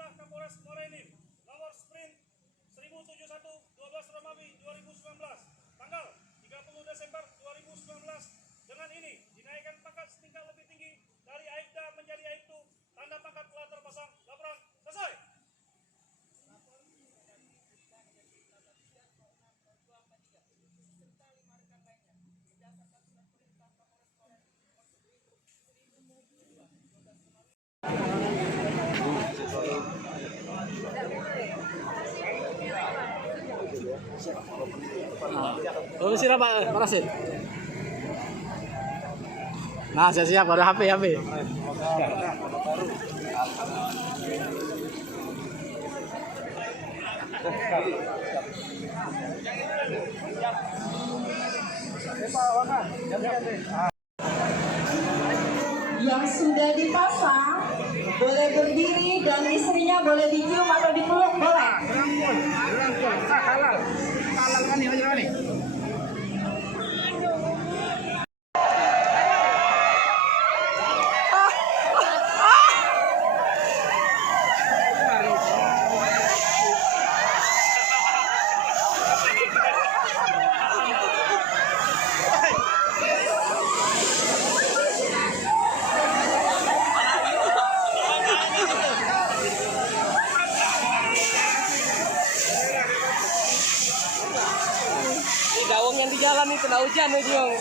Perintah Kapolres Muara Enim nomor sprint 1071 12 Romawi 2019 tanggal 30 Desember 2019 dengan ini dinaikkan pangkat setingkat lebih tinggi dari Aibda menjadi Aibtu. Tanda pangkat telah terpasang. Laporan selesai. Permisi Pak, makasih. Nah, siap-siap ada HP. Yang sudah dipasang boleh berdiri dan istrinya boleh dicium atau dipeluk boleh. Gawang yang di jalan nih kena hujan nih, Jong.